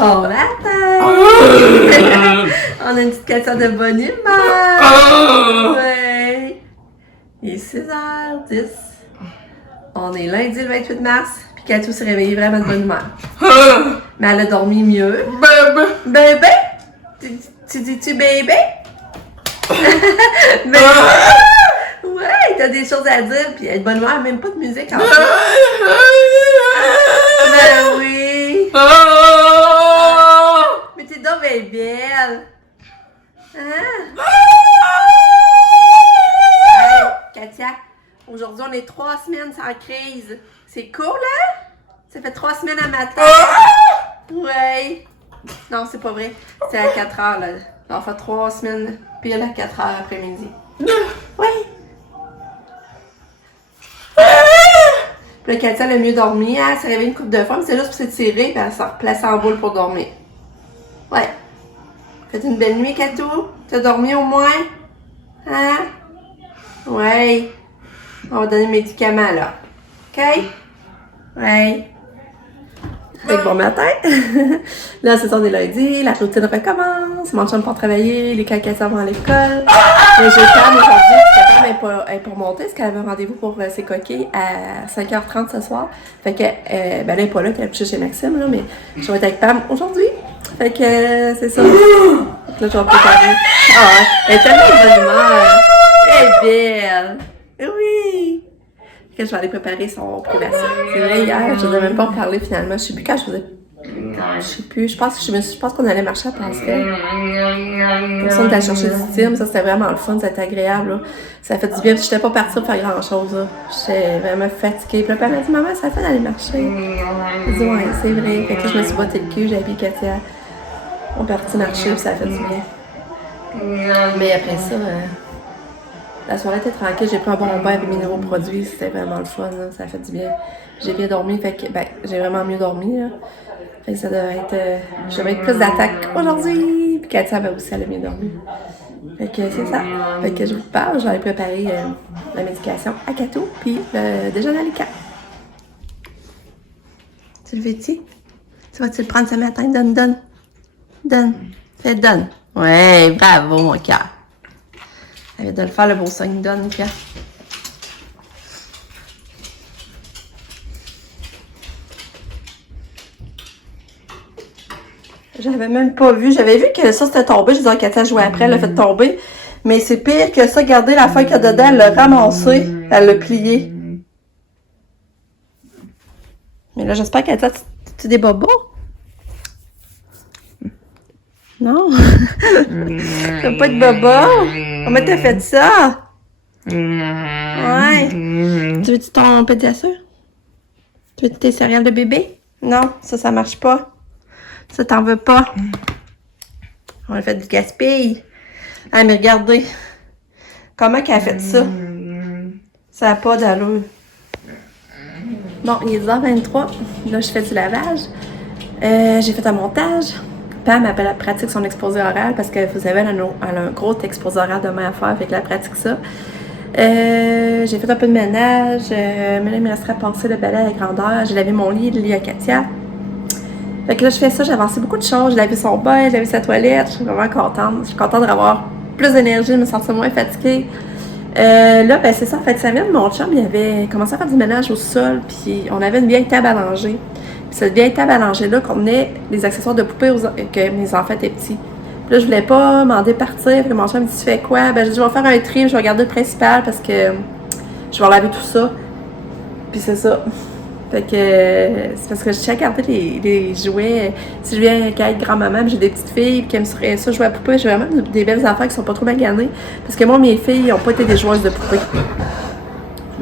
Bon matin! On a une petite question de bonne humeur! Ouais! Il est 6h10. On est lundi le 28 mars, puis Katou s'est réveillée vraiment de bonne humeur. Mais elle a dormi mieux. Bébé! Bébé? Tu dis-tu bébé? Bébé? Ouais, t'as des choses à dire, puis elle est de bonne humeur, même pas de musique en fait. Ben oui! Mais t'es donc bien belle! Hein? Hey, Katia, aujourd'hui on est 3 semaines sans crise. C'est cool, hein? Ça fait 3 semaines à matin. Ouais. Non, c'est pas vrai. C'est à 4h, là. On fait 3 semaines pile à 4h après-midi. Oui. Puis là, Katia, elle a mieux dormi. Elle s'est réveillée une couple de fois, mais c'est juste pour s'étirer, puis elle s'est replacée en boule pour dormir. Ouais. Faites une belle nuit, Katou. T'as dormi au moins? Hein? Ouais. On va donner le médicament, là. OK? Ouais. Fait que bon matin. Là, c'est ça, on est lundi. La routine recommence. Mon chum pour travailler. Les cacassins vont à l'école. Mais j'ai Pam aujourd'hui. Parce que Pam est pour monter. Parce qu'elle avait un rendez-vous pour ses coquilles à 5h30 ce soir. Fait que, ben, elle n'est pas là, qu'elle a couché chez Maxime, là. Mais je vais être avec Pam aujourd'hui. Fait que, c'est ça. Là, je vais préparer. Ah, elle est tellement de bonne humeur. Elle est belle. Oui. Que je vais aller préparer son prélassé. C'est vrai, hier, je n'osais même pas en parler finalement. Je sais plus quand je faisais. Je sais plus. Je pense qu'on allait marcher à Pascal. Personne t'a cherché du team. Ça, c'était vraiment le fun. C'était agréable. Là. Ça a fait du bien. Je n'étais pas partie pour faire grand chose. J'étais vraiment fatiguée. Puis là, elle m'a dit, maman, ça fait d'aller marcher. J'ai dit, ouais, c'est vrai. Fait que je me suis botté le cul. J'ai habillé Katia. On est parti marcher. Puis ça a fait du bien. Mais après ça. La soirée était tranquille, j'ai pris un bon bain avec mes nouveaux produits, c'était vraiment le fun, là. Ça a fait du bien. J'ai bien dormi, fait que, ben, j'ai vraiment mieux dormi, là. Fait que ça devait être, je devais être plus d'attaque aujourd'hui, puis Katia, ben aussi, elle a bien dormi. Fait que c'est ça. Fait que je vous parle, je vais aller préparer la médication à Katou, puis le déjeuner à l'écart. Tu le veux-tu? Tu vas-tu le prendre ce matin? Donne. Fais donne. Ouais, bravo, mon cœur. Elle vient de le faire, le beau son donne, Nika. J'avais même pas vu. J'avais vu que ça, c'était tombé. Je disais, Katia jouait après, elle l'a fait tomber. Mais c'est pire que ça. Regardez la feuille qu'il y a dedans. Elle l'a ramassée. Elle l'a pliée. Mais là, j'espère, Katia, tu des bobos? Non? T'as pas de bobo? Comment t'as fait ça? Ouais. Tu veux-tu ton pédiassure? Tu veux tes céréales de bébé? Non, ça marche pas. Ça, t'en veux pas. On a fait du gaspille. Ah, mais regardez. Comment qu'elle a fait ça? Ça n'a pas d'allure. Bon, il est 10h23. Là, je fais du lavage. J'ai fait un montage. Pam, elle pratique son exposé oral parce que vous savez, elle a un gros exposé oral demain à faire, avec la pratique ça. J'ai fait un peu de ménage, mais là, il me resterait à passer le balai à la grandeur. J'ai lavé mon lit, le lit à Katia. Fait que là, je fais ça, j'ai avancé beaucoup de choses. J'ai lavé son bain, j'ai lavé sa toilette. Je suis vraiment contente. Je suis contente d'avoir plus d'énergie, de me sentir moins fatiguée. Là, ben c'est ça, en fait, ça vient de mon chum, il avait commencé à faire du ménage au sol, puis on avait une vieille table à langer. Puis cette vieille table à langer-là contenait les accessoires de poupées que mes enfants étaient petits. Puis là, je voulais pas m'en départir. Puis mon chum me dit, tu fais quoi? Ben, j'ai dit, je vais faire un tri, je vais regarder le principal parce que je vais laver tout ça. Puis c'est ça. Fait que c'est parce que je tiens à garder les jouets. Si je viens avec grand-maman, j'ai des petites filles qui aiment ça jouer à poupées, j'ai vraiment des belles affaires qui sont pas trop maganées. Parce que moi, mes filles n'ont pas été des joueuses de poupées.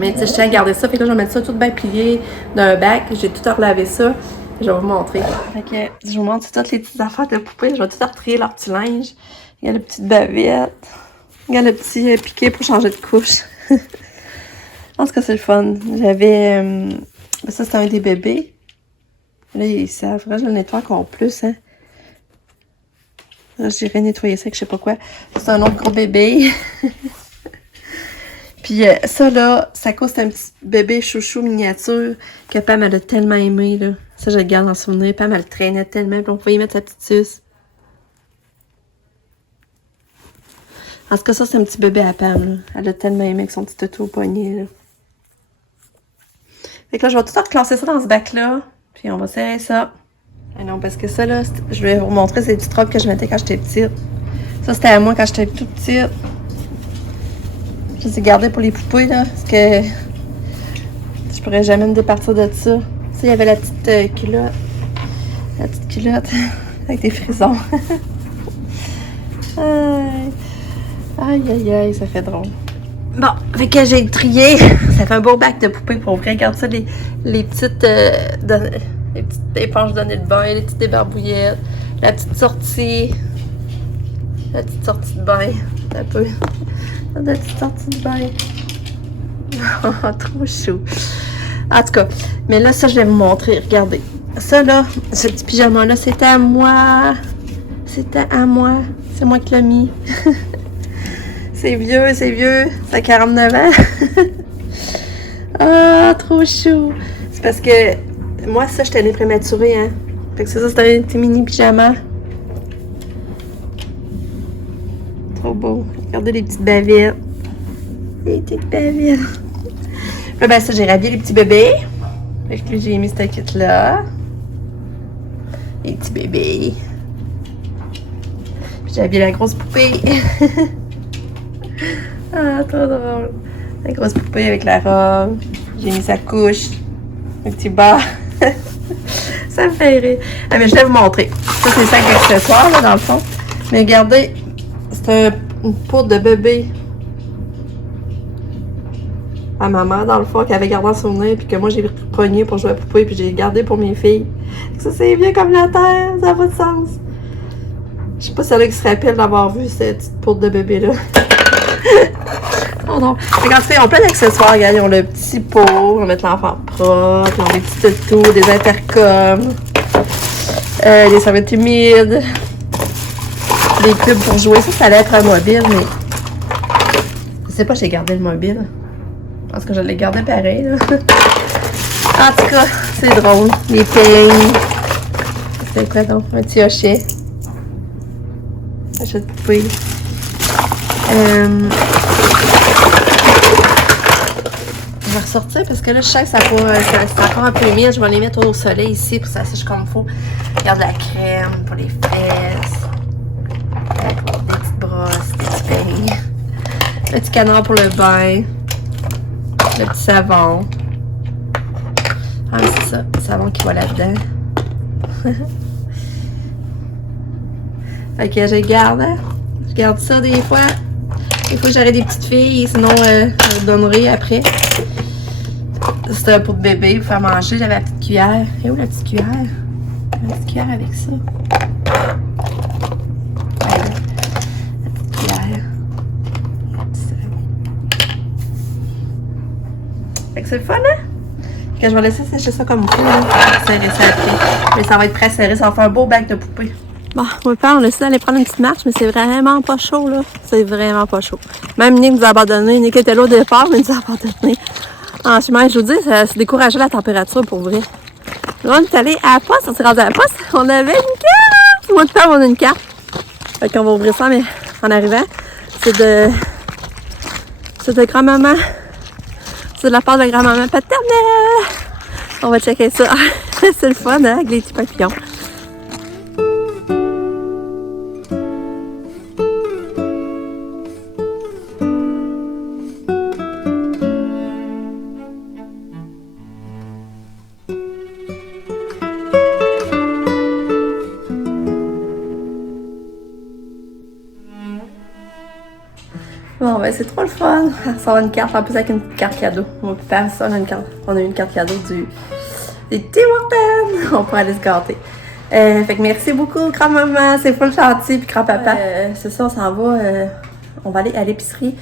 Mais tu sais, je tiens à garder ça. Fait que là, je vais mettre ça tout bien plié d'un bac. J'ai tout relavé ça. Je vais vous montrer. Fait que je vous montre toutes les petites affaires de poupées. Je vais tout retrier leur petit linge. Il y a la petite bavette. Il y a le petit piqué pour changer de couche. Je pense que c'est le fun. J'avais... ça, c'était un des bébés. Là, ça faudrait que je le nettoie encore plus, hein. Là, j'irai nettoyer ça avec je sais pas quoi. C'est un autre gros bébé. Puis Puis ça, là, ça cause un petit bébé chouchou miniature que Pam, elle a tellement aimé, là. Ça, je le garde en souvenir. Pam, elle le traînait tellement, puis on pouvait y mettre sa petite suce. En tout cas, ça, c'est un petit bébé à Pam, là. Elle a tellement aimé avec son petit toutou au poignet, là. Fait que là, je vais tout reclasser ça dans ce bac-là, puis on va serrer ça. Ah non, parce que ça, là, je vais vous montrer ces petites robes que je mettais quand j'étais petite. Ça, c'était à moi quand j'étais toute petite. Je les ai gardées pour les poupées, là, parce que je pourrais jamais me départir de ça. Tu sais, il y avait la petite culotte. La petite culotte avec des frisons. Aïe, ça fait drôle. Bon, fait que j'ai trié. Ça fait un beau bac de poupées pour vrai. Regarde ça, les petites éponges données de bain, les petites débarbouillettes, la petite sortie de bain. Un peu. La petite sortie de bain. Oh, trop chou. En tout cas, mais là, ça, je vais vous montrer. Regardez. Ça, là, ce petit pyjama-là, c'était à moi. C'était à moi. C'est moi qui l'ai mis. C'est vieux. Ça a 49 ans. Ah, trop chou. C'est parce que moi, ça, j'étais née prématurée, hein. Fait que ça, c'était un petit mini pyjama. Trop beau. Regardez les petites bavettes. Les petites bavettes. Là, ben ça, j'ai rhabillé les petits bébés. Fait que là, j'ai mis cette kit-là. Les petits bébés. Puis j'ai habillé la grosse poupée. Ah, trop drôle. La grosse poupée avec la robe. J'ai mis sa couche. Un petit bas. Ça me fait rire. Ah, mais je vais vous montrer. Ça, c'est le sac d'accessoires, là, dans le fond. Mais regardez, c'est une poudre de bébé. À maman, dans le fond, qui avait gardé en souvenir, puis que moi, j'ai pogné pour jouer à poupée, puis j'ai gardé pour mes filles. Ça, c'est vieux comme la terre. Ça n'a pas de sens. Je sais pas si elle qui se rappelle d'avoir vu cette petite poudre de bébé-là. Oh non. Fait qu'en tout cas, ils ont plein d'accessoires. Regarde, ils ont le petit pot, on va mettre l'enfant propre, ils ont des petits toutous, des intercoms, des serviettes humides, des cubes pour jouer. Ça allait être un mobile, mais je sais pas, j'ai gardé le mobile. Parce que je l'ai gardé pareil, là. En tout cas, c'est drôle. Les peignes. C'est quoi donc? Un petit hochet. Hochet de poupée. Je vais ressortir parce que là, je sais que c'est encore un peu humide. Je vais les mettre au soleil ici pour que ça sèche comme il faut. Regarde la crème pour les fesses. Pour des petites brosses, des petits peignes. Un petit canard pour le bain. Le petit savon. Ah, c'est ça, le savon qui va là-dedans. Fait que je garde, hein? Je garde ça des fois. Des fois, j'aurais des petites filles, sinon, je le donnerai après. C'était un pot de bébé pour faire manger. J'avais la petite cuillère. Et où la petite cuillère? La petite cuillère avec ça. Ouais, la petite cuillère. Fait que c'est le fun, hein? Que je vais laisser sécher ça comme ça, là. Serrer ça après. Mais ça va être très serré. Ça va faire un beau bac de poupée. Bon, mon père, on a décidé d'aller prendre une petite marche, mais c'est vraiment pas chaud, là. C'est vraiment pas chaud. Même Nick nous a abandonnés. Nick était là au départ, mais il nous a abandonnés. En chemin, je vous dis, ça s'est découragé la température, pour vrai. Là, on est allé à la poste, on s'est rendu à la poste. On avait une carte! Moi, de Pam, on a une carte. Fait qu'on va ouvrir ça, mais en arrivant, c'est de grand-maman. C'est de la part de grand-maman paternelle. On va checker ça. C'est le fun, hein, avec les petits papillons. Bon, ben c'est trop le fun. Ça a une carte, en plus avec une carte cadeau. Mon père, ça, on a eu une carte cadeau des Tim Hortons. On pourrait aller se gâter. Fait que merci beaucoup, grand-maman. C'est full gentil, puis grand-papa. C'est ça, on s'en va. On va aller à l'épicerie.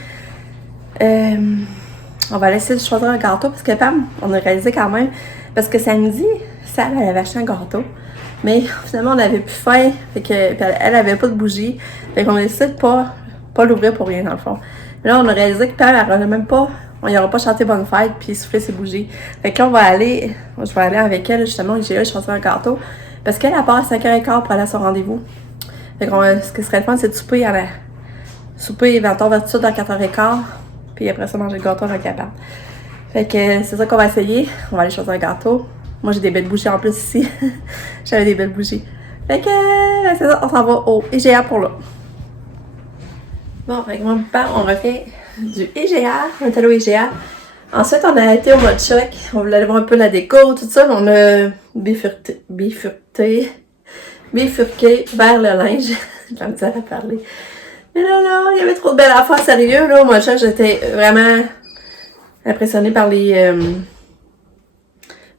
On va essayer de choisir un gâteau parce que Pam, on a réalisé quand même. Parce que samedi, Sam, elle avait acheté un gâteau. Mais finalement, on avait plus faim. Fait que elle avait pas de bougie. Fait qu'on a décidé de pas l'ouvrir pour rien, dans le fond. Mais là, on a réalisé que Pam, elle n'aurait même pas on n'aura pas chanté bonne fête puis souffler ses bougies. Fait que là, je vais aller avec elle, justement, au IGA, je choisis un gâteau. Parce qu'elle, part à 5h15 pour aller à son rendez-vous. Fait que ce qui serait le fun, c'est de souper souper, mettons, vers à 4h15. Puis après ça, manger le gâteau avec la part. Fait que c'est ça qu'on va essayer. On va aller choisir un gâteau. Moi, j'ai des belles bougies en plus ici. J'avais des belles bougies. Fait que c'est ça, on s'en va au IGA pour là. Bon, avec mon père, on revient du IGA. On est allé au IGA. Ensuite, on a été au mode choc. On voulait aller voir un peu la déco, tout ça. On a bifurqué vers le linge. J'ai la misère à parler. Mais là, il y avait trop de belles affaires, sérieux. Là, au mode choc, j'étais vraiment impressionnée par le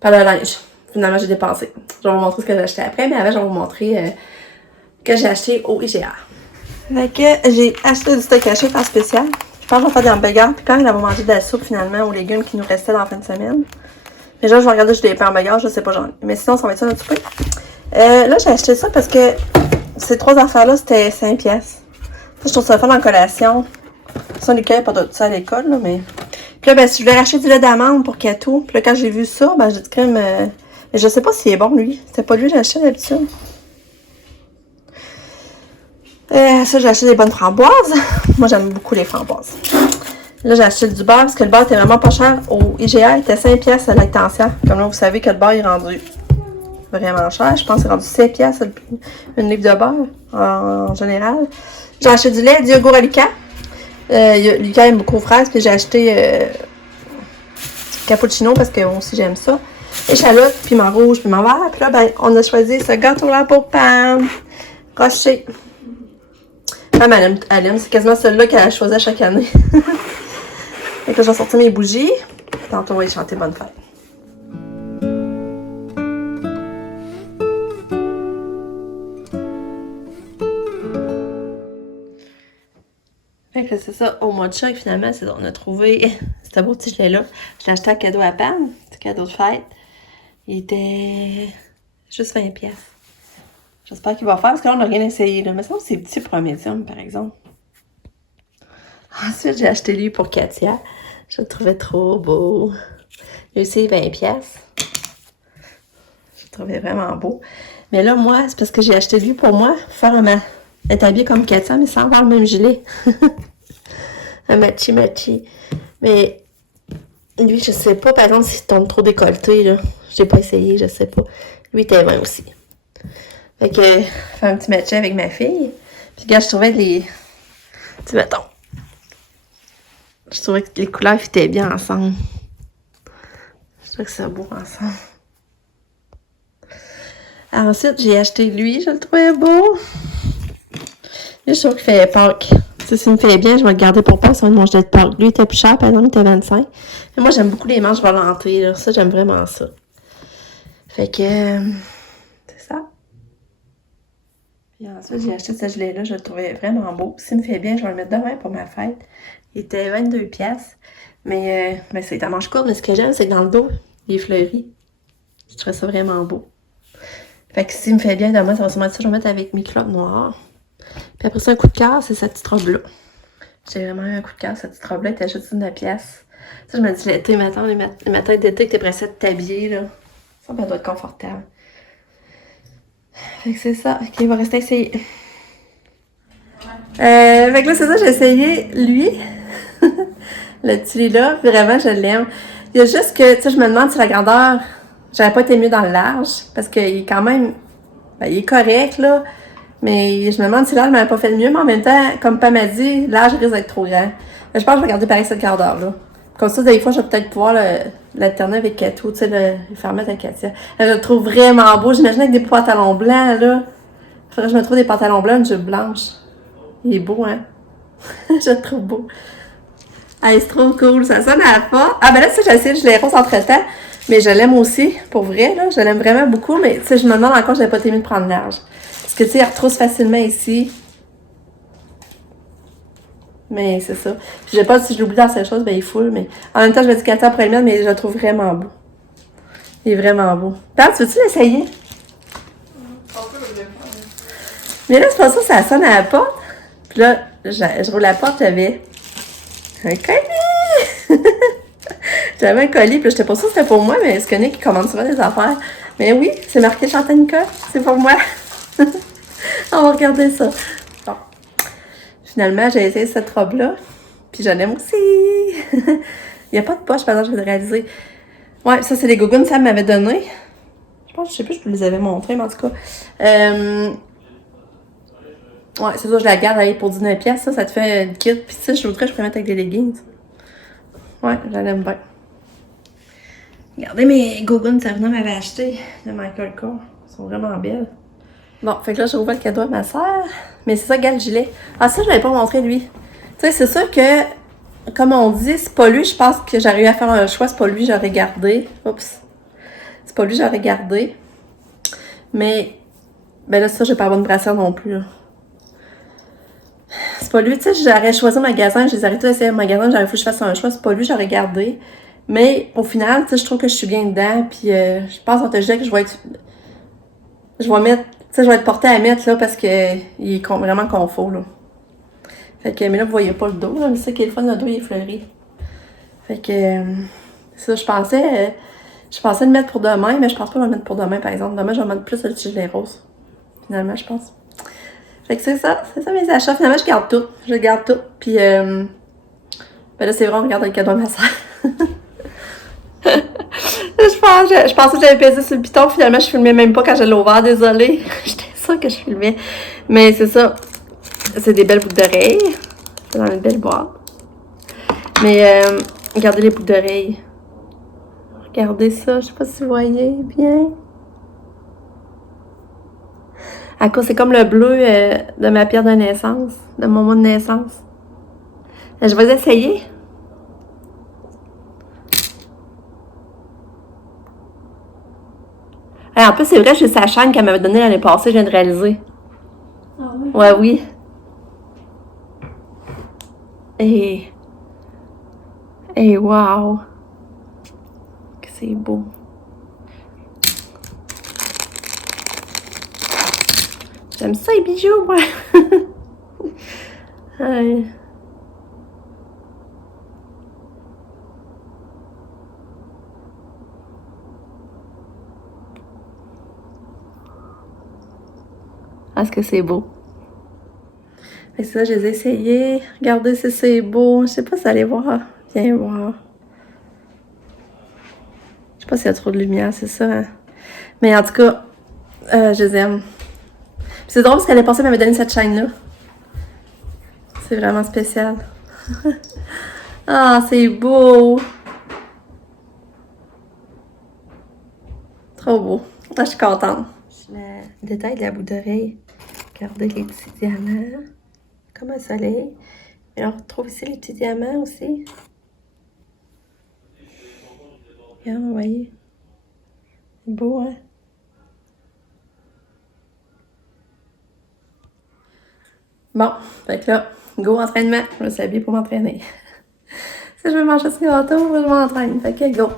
linge. Finalement, j'ai dépensé. Je vais vous montrer ce que j'ai acheté après, mais avant, je vais vous montrer que j'ai acheté au IGA. Fait que j'ai acheté du steak haché en spécial. Je pense qu'on va faire des hamburgers. Puis quand il va manger de la soupe finalement aux légumes qui nous restaient dans la fin de semaine. Mais là, je vais regarder si j'ai des hamburgers, je sais pas, j'en ai. Mais sinon, ça va être ça notre souper. Là, j'ai acheté ça parce que ces 3 affaires-là, c'était 5 pièces. Je trouve ça fun en collation. Ça, les cas, pas de ça à l'école, là, mais. Puis là, ben, si je voulais racheter du lait d'amande pour Kato. Puis là, quand j'ai vu ça, ben, j'ai dit crème. Mais je sais pas s'il est bon, lui. C'était pas lui que j'ai acheté d'habitude. Ça, j'ai acheté des bonnes framboises. Moi, j'aime beaucoup les framboises. Là, j'ai acheté du beurre parce que le beurre était vraiment pas cher. Au IGA, il était 5 pièces à l'actantia. Comme là, vous savez que le beurre est rendu vraiment cher. Je pense qu'il est rendu 7 pièces une livre de beurre en général. J'ai acheté du lait, du yogourt à Lucas. Lucas aime beaucoup aux fraises. Puis j'ai acheté cappuccino parce que moi aussi j'aime ça. Échalote, piment rouge, piment vert. Puis là, ben, on a choisi ce gâteau-là pour Pam. Rocher. Pam, elle aime. C'est quasiment celui-là qu'elle choisit chaque année. Fait que là, je vais sortir mes bougies. Tantôt, on va y chanter bonne fête. Fait que c'est ça, au mois de choc, finalement, c'est on a trouvé ce beau petit gilet-là. Je l'ai acheté à cadeau à Pam, petit cadeau de fête. Il était juste 20 pièces. J'espère qu'il va faire, parce que là, on n'a rien essayé. Là. Mais ça, c'est petit pour un médium, par exemple. Ensuite, j'ai acheté lui pour Katia. Je le trouvais trop beau. Il a aussi 20 pièces. Je le trouvais vraiment beau. Mais là, moi, c'est parce que j'ai acheté lui pour moi, faire être habillée comme Katia, mais sans avoir le même gilet. Un matchy. Mais lui, je sais pas, par exemple, s'il tombe trop décolleté, là. J'ai pas essayé, je sais pas. Lui, il était même aussi. Fait que, faire un petit match avec ma fille. Puis, regarde, je trouvais tu mettons. Je trouvais que les couleurs fitaient bien ensemble. Je trouvais que c'est beau ensemble. Alors, ensuite, j'ai acheté lui, je le trouvais beau. Lui, je trouve qu'il fait Pâques. S'il me fait bien, je vais le garder pour Pâques. Ça va être mon gilet de Pâques. Lui, il était plus cher, par exemple, il était 25. Mais moi, j'aime beaucoup les manches volantées, là. Ça, j'aime vraiment ça. Fait que, c'est ça. Puis ensuite, j'ai acheté ce gilet-là. Je le trouvais vraiment beau. S'il me fait bien, je vais le mettre demain pour ma fête. Il était 22 pièces. Mais c'est à manche courte. Mais ce que j'aime, c'est que dans le dos, il est fleuri. Je trouvais ça vraiment beau. Fait que s'il me fait bien demain, ça va sûrement être ça. Je vais mettre avec mes culottes noires. Puis après ça, un coup de cœur, c'est cette petite robe-là. J'ai vraiment eu un coup de cœur, cette petite robe-là. Elle était juste une pièce. Ça, je me dis, l'été, maintenant, les matins d'été, que t'es pressé de t'habiller, là. Ça, ben, doit être confortable. Fait que c'est ça. Ok, il va rester essayer. Fait que là, c'est ça, j'ai essayé lui. Le petit là. Vraiment, je l'aime. Il y a juste que, tu sais, je me demande si la grandeur, j'aurais pas été mieux dans le large. Parce qu'il est quand même, ben, il est correct, là. Mais je me demande si l'âge m'avait pas fait le mieux, mais en même temps, comme Pam m'a dit, l'âge risque d'être trop grand. Mais je pense que je vais garder pareil cette quart-d'heure, là. Comme ça, des fois, je vais peut-être pouvoir l'alterner avec Kato, tu sais, le faire mettre avec Katia. Je le trouve vraiment beau. J'imagine avec des pantalons blancs, là. Faudrait que je me trouve des pantalons blancs, une jupe blanche. Il est beau, hein? Je le trouve beau. Ah, c'est trop cool. Ça sonne à la porte. Ah, ben là, tu sais, j'ai essayé le gilet rose entre-temps. Mais je l'aime aussi, pour vrai, là. Je l'aime vraiment beaucoup, mais tu sais, je me demande encore si j'avais pas été mieux de prendre large. Parce que, tu sais, il retrousse facilement ici. Mais c'est ça. Puis je sais pas si je l'oublie dans ces choses, ben il est full, mais en même temps, je vais dire après le mettre, mais je le trouve vraiment beau. Il est vraiment beau. Pam, tu veux-tu l'essayer? Mais là, c'est pas ça, ça sonne à la porte. Puis là, je roule la porte, j'avais un colis! J'avais un colis, puis j'étais pas sûre que c'était pour moi, mais je connais qui commande souvent des affaires. Mais oui, c'est marqué Chantanica, c'est pour moi. On va regarder ça. Bon. Finalement, j'ai essayé cette robe-là, puis j'en aime aussi. Il n'y a pas de poche, par exemple, je vais le réaliser. Ouais, ça, c'est les gougounes que Sam m'avait donné. Je sais plus, je vous les avais montrés, mais en tout cas. Ouais, c'est ça, je la garde pour 19 pièces. Ça te fait une kit. Puis ça, je pourrais mettre avec des leggings. Ouais, j'en aime bien. Regardez mes gougounes, Sabrina m'avait acheté de Michael Kors. Elles sont vraiment belles. Bon, fait que là, j'ai ouvert le cadeau à ma soeur. Mais c'est ça, regarde le gilet. Ah, ça, je l'avais pas montré, lui. Tu sais, c'est sûr que, comme on dit, c'est pas lui, je pense que j'aurais eu à faire un choix. C'est pas lui, j'aurais gardé. Oups. C'est pas lui, j'aurais gardé. Mais, ben là, ça, j'ai pas la bonne brassière non plus, là. C'est pas lui, tu sais, j'aurais choisi un magasin, je les arrêté d'essayer un magasin, j'aurais fallu que je fasse un choix, c'est pas lui, j'aurais gardé. Mais au final, tu sais, je trouve que je suis bien dedans, puis je pense en te disant que je vais mettre, tu sais, je vais être portée à mettre, là, parce que il est vraiment confort, là. Fait que, mais là, vous voyez pas le dos, là, mais c'est ça qui est le fun, le dos, il est fleuri. Fait que, ça, je pensais le mettre pour demain, mais je pense pas le mettre pour demain, par exemple. Demain, je vais mettre plus le gilet rose, finalement, je pense. Fait que c'est ça mes achats. Finalement, je garde tout. Puis, ben là, c'est vrai, on regarde le cadeau à ma soeur. je pensais que j'avais pesé sur le piton. Finalement, je filmais même pas quand je l'ai ouvert. Désolée. J'étais sûre que je filmais. Mais c'est ça. C'est des belles boucles d'oreilles. C'est dans une belle boîte. Mais, regardez les boucles d'oreilles. Regardez ça. Je sais pas si vous voyez bien. À cause, c'est comme le bleu de ma pierre de naissance, de mon mois de naissance. Je vais essayer. En plus, c'est vrai, j'ai sa chaîne qu'elle m'avait donnée l'année passée, je viens de réaliser. Ah oui? Ouais, oui. Et wow! Que c'est beau. J'aime ça, les bijoux, moi. Ouais. Est-ce que c'est beau? Fait que ça, je les ai essayés. Regardez si c'est beau. Je sais pas si vous allez voir. Viens voir. Je sais pas s'il y a trop de lumière, c'est ça. Hein? Mais en tout cas, je les aime. C'est drôle parce qu'elle est passée, elle m'avait donné cette chaîne-là. C'est vraiment spécial. Ah, c'est beau! Trop beau. Ah, je suis contente. Le détail de la boucle d'oreille. Regardez les petits diamants. Comme un soleil. Et on retrouve ici les petits diamants aussi. Regarde, vous voyez. C'est beau, hein? Bon, fait que là, go entraînement. Je me suis habillée pour m'entraîner. Si je veux manger ce gâteau, je m'entraîne. Fait que go!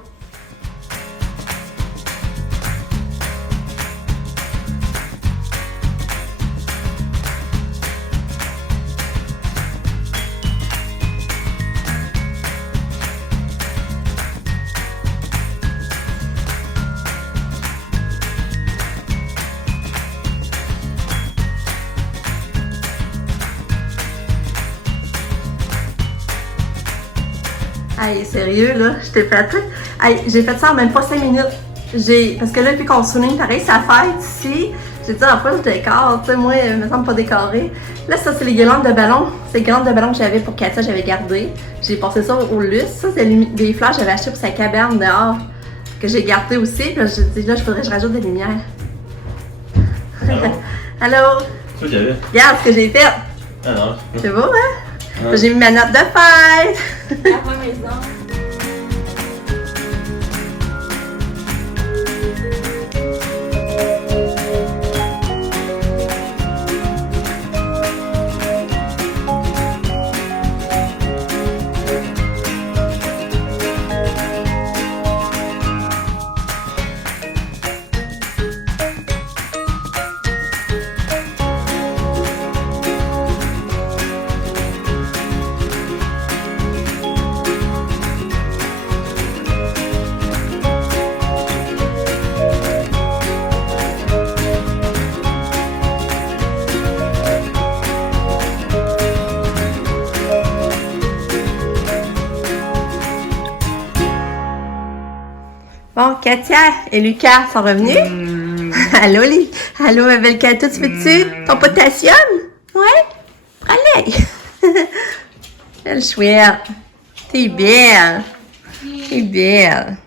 Hey, sérieux, là, je t'ai fait tout. Hey, j'ai fait ça en même pas 5 minutes. Parce que là, puis qu'on souligne, pareil, ça fête ici. J'ai dit, en fait, je décore. Tu sais, moi, il me semble pas décoré. Là, ça, c'est les guirlandes de ballon. C'est les guirlandes de ballon que j'avais pour Katia, j'avais gardé. J'ai passé ça au lustre. Ça, c'est des fleurs que j'avais achetées pour sa cabane dehors. Que j'ai gardé aussi. Puis là, j'ai dit, là, il faudrait que je rajoute des lumières. Allô? C'est quoi qu'il y avait? Regarde ce que j'ai fait. Ah non, C'est beau, hein? Ah. J'ai mis ma note de fête. À la maison. Katia et Lucas sont revenus. Allô, allô, ma belle Katia, tu veux-tu ton potassium? Ouais? Prends-le. Belle chouette. T'es belle. T'es belle.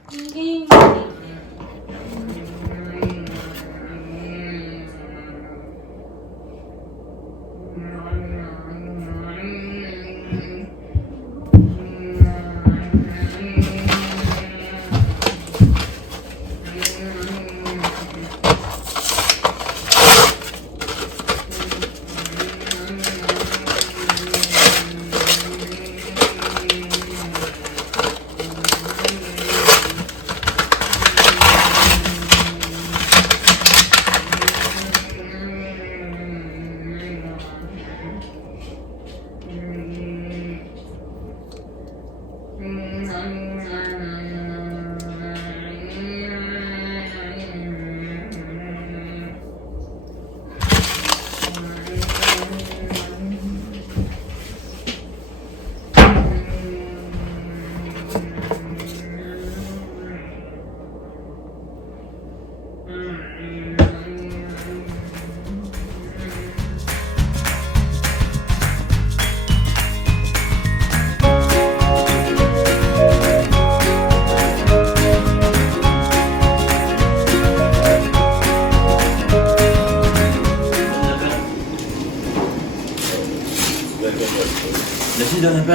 La fille donne un peu.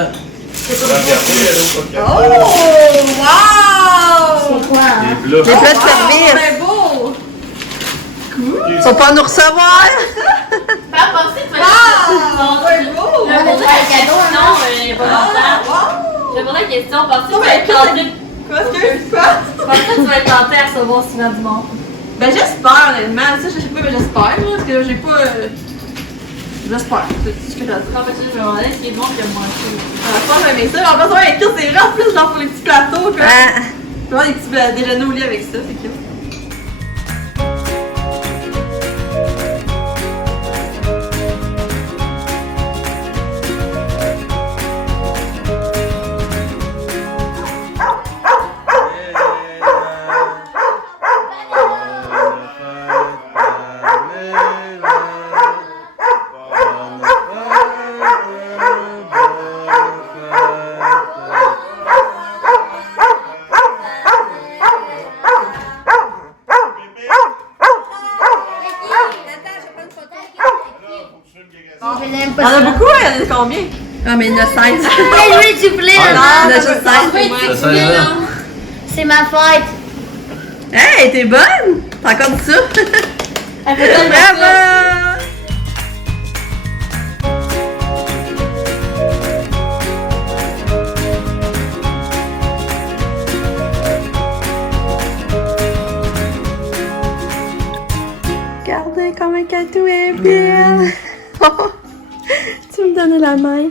Oh, wow! C'est quoi? Les plats de service. C'est beau! Ils sont pas à nous recevoir. Pas penser que tu vas C'est beau. Je vais poser la question, il y a pas longtemps. Je vais poser la question, parce que tu vas être tenté. Quoi? Parce que tu vas être tenté à recevoir souvent du monde. Ben j'espère, honnêtement. Ça, je sais pas, mais j'espère, là, parce que j'ai pas... J'espère. C'est ce que j'ai à dire. En fait, je me demandais s'il y a du monde qui a mangé. Je pense que j'aimais ça. En plus, ouais, avec c'est vrai, en plus, dans les petits plateaux, quoi. Je vais avoir des petits déjeuners au lit avec ça, c'est cute. Il y en a beaucoup, il y en a combien? Ah, mais il y en a 16. Fais-lui du blé, Non, il y en a juste 16. C'est ma fête. Hey, t'es bonne? T'as encore dit ça? Elle fait tellement ça. Bravo! Regardez comment Katou est belle! Tu me donnes la main?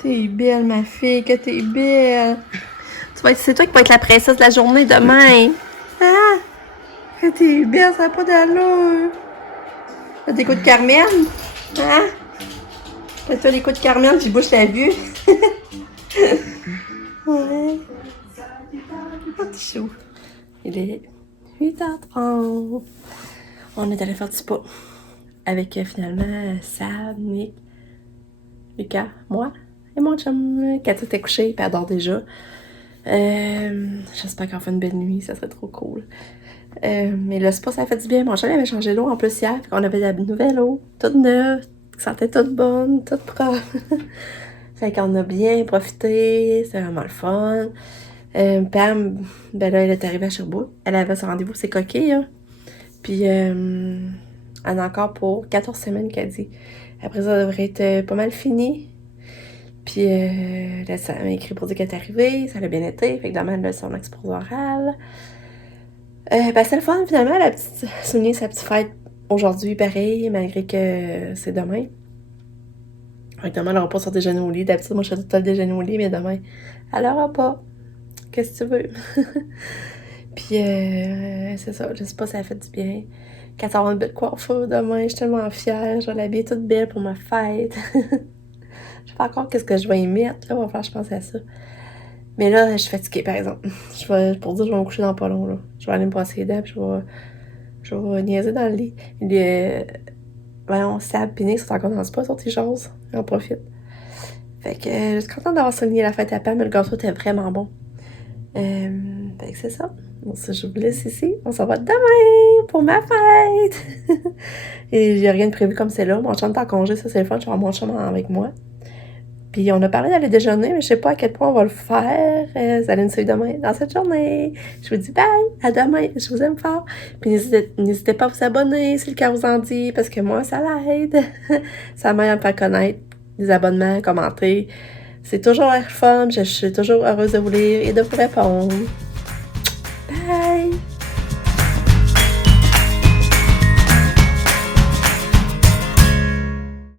T'es belle, ma fille, que t'es belle! C'est toi qui vas être la princesse de la journée demain! Ah! Que t'es belle, ça n'a pas d'allure! T'as des coups de Carmen? Hein? Fais-toi des coups de Carmen, j'y bouche la vue! Ouais! Oh, t'es chaud! Il est 8h30. On est allé faire du spa avec finalement Sam, Nick, Lucas, moi et mon chum. Katia était couchée et elle dort déjà. J'espère qu'on fait une belle nuit, ça serait trop cool. Mais le spa, ça a fait du bien. Mon chum avait changé l'eau en plus hier, fait qu'on avait de la nouvelle eau, toute neuve, qui sentait toute bonne, toute propre. Fait qu'on a bien profité, c'était vraiment le fun. Pam, ben là, elle est arrivée à Sherbrooke. Elle avait son rendez-vous, c'est coquille, hein. Puis, elle a encore pour 14 semaines qu'elle dit. Après ça, devrait être pas mal fini. Puis, là, ça m'a écrit pour dire qu'elle est arrivée, ça l'a bien été. Fait que demain, elle a son exposé oral. Ben, c'est le fun, finalement, la petite, souligner sa petite fête aujourd'hui, pareil, malgré que c'est demain. Fait que demain, elle aura pas son déjeuner au lit. D'habitude, moi, je fais tout le déjeuner au lit, mais demain, elle aura pas. Qu'est-ce que tu veux? Puis, c'est ça, je sais pas si ça a fait du bien. Quand ça aura une belle coiffure demain, je suis tellement fière. Je vais l'habiller toute belle pour ma fête. Je sais pas encore qu'est-ce que je vais y mettre, là. Il va falloir que je pense à ça. Mais là, je suis fatiguée, par exemple. Pour dire, je vais me coucher dans pas long, là. Je vais aller me brosser les dents, puis je vais niaiser dans le lit. Voyons, Sab et Nick sont encore dans le spa, sortent les choses. J'en profite. Fait que je suis contente d'avoir souligné la fête à Pam, mais le gâteau était vraiment bon. Fait que c'est ça. Bon, ça, je vous laisse ici. On s'en va demain pour ma fête. Et j'ai rien de prévu comme c'est là. Mon chum est en congé, ça c'est le fun. Je vais avoir mon chum avec moi. Puis on a parlé d'aller déjeuner, mais je sais pas à quel point on va le faire. Vous allez nous suivre demain dans cette journée. Je vous dis bye, à demain. Je vous aime fort. Puis n'hésitez pas à vous abonner si le cœur vous en dit, parce que moi, ça l'aide. Ça m'aide à me faire connaître. Des abonnements, commenter. C'est toujours fun. Je suis toujours heureuse de vous lire et de vous répondre.